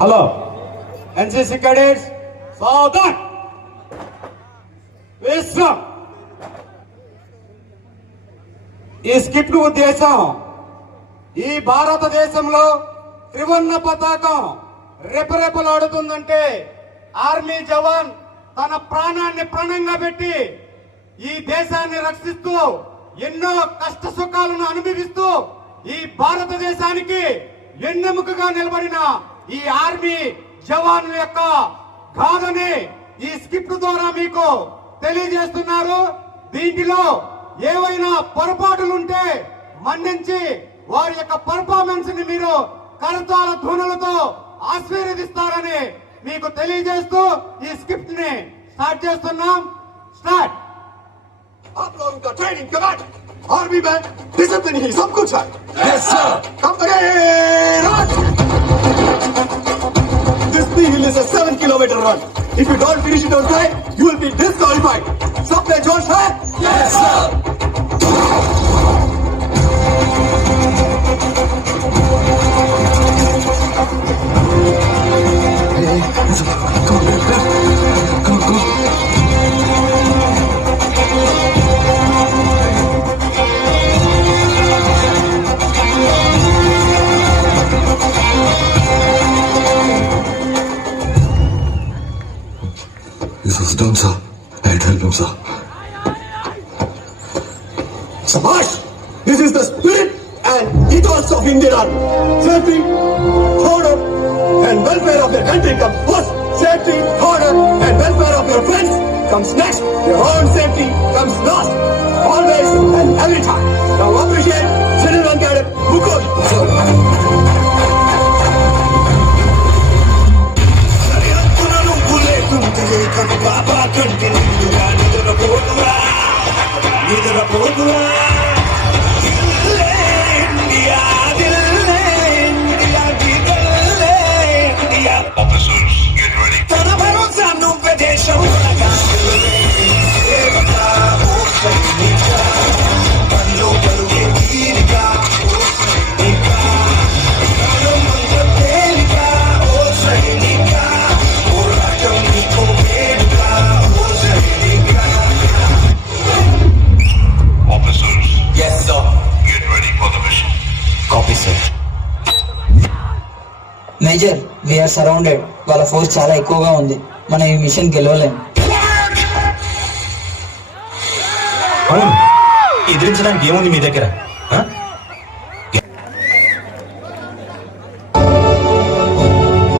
Hello NCC cadets సావధాన్ Vishram. ఈ script ఉద్దేశం ఈ భారతదేశంలో త్రివర్ణ పతాకం రెపరెపలాడుతుందంటే ఆర్మీ జవాన్ తన ప్రాణాన్ని ప్రాణంగా పెట్టి ఈ దేశాన్ని రక్షిస్తూ ఎన్నో కష్ట సుఖాలను అనుభవిస్తూ ఈ భారతదేశానికి వెన్నెముకగా నిలబడిన ఈ ఆర్మీ జవాన్ల యొక్క గాథని ఈ స్క్రిప్ట్ ద్వారా మీకు తెలియజేస్తున్నారు. దీంట్లో ఏవైనా పొరపాటులుంటే మన్నించి వారి యొక్క పర్ఫార్మెన్స్ ని మీరు కరతాళ ధ్వనులతో ఆశీర్వదిస్తారని మీకు తెలియజేస్తూ ఈ స్క్రిప్ట్ ని స్టార్ట్ చేస్తున్నాం. స్టార్ట్. आप लोगों का ट्रेनिंग कमांड आर्मी में डिसिप्लिन ही सब कुछ है. Yes sir. Company run. This deal is a 7-kilometer run. If you don't finish it on time, you will be disqualified. सब में जोश है? Yes sir. This was done, sir. I'd help him, sir. Sabash! This is the spirit and ethos of Indian Army. Safety, honor, and welfare of the country comes first. Safety, honor, and welfare of your friends comes next. Your own safety comes last. Always and every time. Now appreciate General Cadet Mukogi. బాబా కంటి నిండుగా నిద్రపోతురా నిద్రపోతురా India India తన భరోసా నువ్వే దేశం పనిలో పరుగే తీరిగా major we are surrounded. వాళ్ళ force చాలా ఎక్కువగా ఉంది. మనం ఈ మిషన్ గెలవలేం. ఎదిరించడానికి ఏముంది మీ దగ్గర?